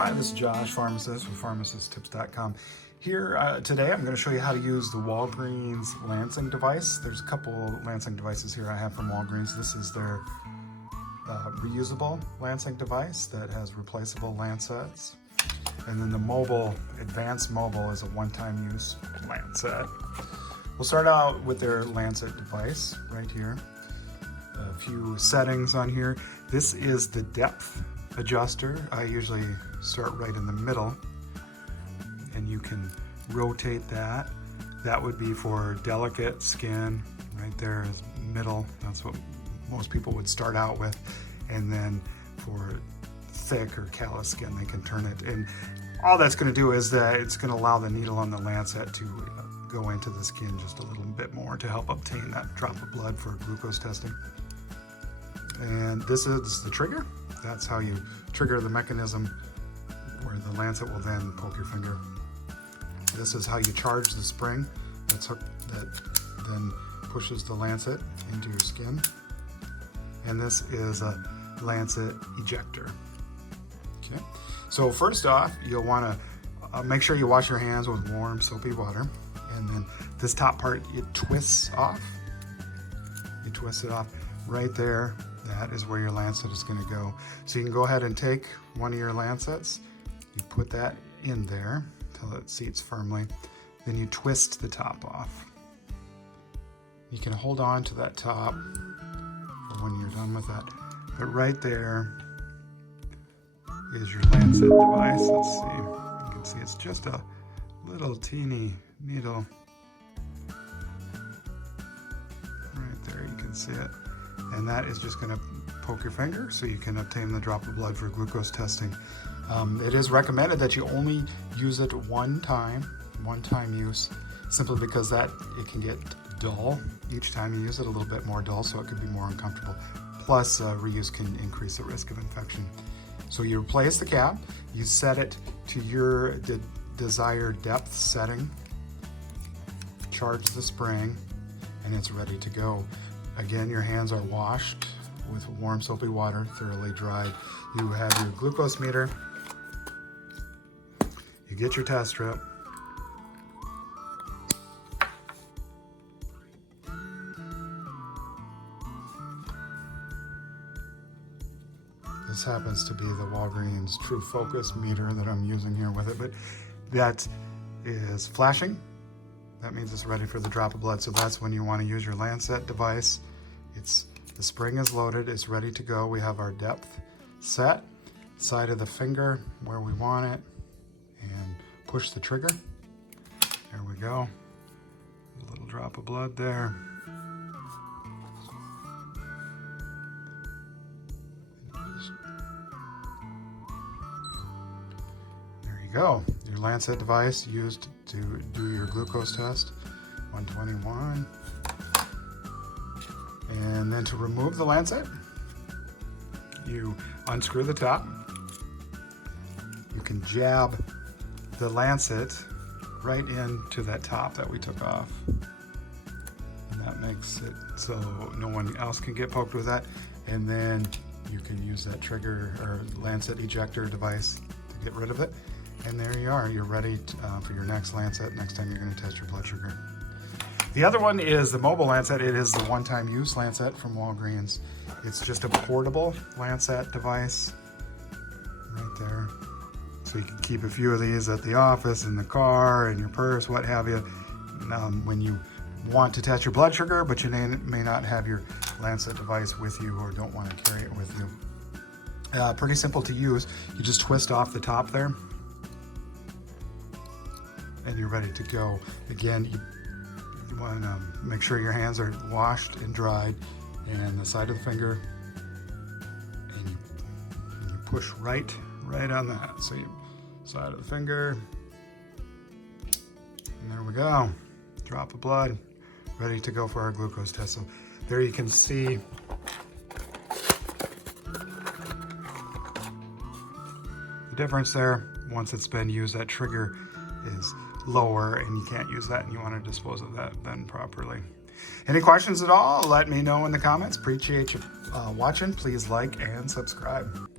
Hi, this is Josh, pharmacist with pharmacisttips.com. Here today I'm going to show you how to use the Walgreens Lancing device. There's a couple Lancing devices here I have from Walgreens. This is their reusable Lancing device that has replaceable Lancets. And then the mobile, Advanced Mobile, is a one-time use Lancet. We'll start out with their Lancet device right here. A few settings on here. This is the depth adjuster. I usually start right in the middle, and you can rotate that. That would be for delicate skin. Right there is middle. That's what most people would start out with. And then for thick or callous skin, they can turn it. And all that's going to do is that it's going to allow the needle on the Lancet to go into the skin just a little bit more to help obtain that drop of blood for glucose testing. And this is the trigger. That's how you trigger the mechanism where the Lancet will then poke your finger. This is how you charge the spring that's hooked, that then pushes the Lancet into your skin. And this is a Lancet ejector. Okay. So first off, you'll want to make sure you wash your hands with warm soapy water. And then this top part, it twists off. You twist it off right there. That is where your Lancet is going to go. So you can go ahead and take one of your Lancets, you put that in there until it seats firmly, then you twist the top off. You can hold on to that top for when you're done with that. But right there is your Lancet device. Let's see. You can see it's just a little teeny needle. Right there, you can see it. And that is just going to poke your finger so you can obtain the drop of blood for glucose testing. It is recommended that you only use it one time use, simply because that it can get dull each time you use it, a little bit more dull, so it could be more uncomfortable. Plus, reuse can increase the risk of infection. So you replace the cap, you set it to your desired depth setting, charge the spring, and it's ready to go. Again, your hands are washed with warm soapy water, thoroughly dried. You have your glucose meter. You get your test strip. This happens to be the Walgreens True Focus meter that I'm using here with it, but that is flashing. That means it's ready for the drop of blood. So that's when you want to use your Lancet device. The spring is loaded, it's ready to go. We have our depth set, side of the finger where we want it, and push the trigger. There we go. A little drop of blood there. There you go. Your Lancet device used to do your glucose test, 121. And then to remove the Lancet, you unscrew the top. You can jab the Lancet right into that top that we took off. And that makes it so no one else can get poked with that. And then you can use that trigger or Lancet ejector device to get rid of it. And there you are, you're ready for your next Lancet, next time you're going to test your blood sugar. The other one is the mobile Lancet. It is the one-time use Lancet from Walgreens. It's just a portable Lancet device right there. So you can keep a few of these at the office, in the car, in your purse, what have you. When you want to test your blood sugar, but you may not have your Lancet device with you or don't want to carry it with you. Pretty simple to use. You just twist off the top there, and you're ready to go. Again, you want to make sure your hands are washed and dried, and the side of the finger, and you push right on that. So you side of the finger, and there we go. Drop of blood, ready to go for our glucose test. So there you can see the difference there. Once it's been used, that trigger is lower and you can't use that, and you want to dispose of that then properly. Any questions at all, let me know in the comments. Appreciate you watching. Please like and subscribe.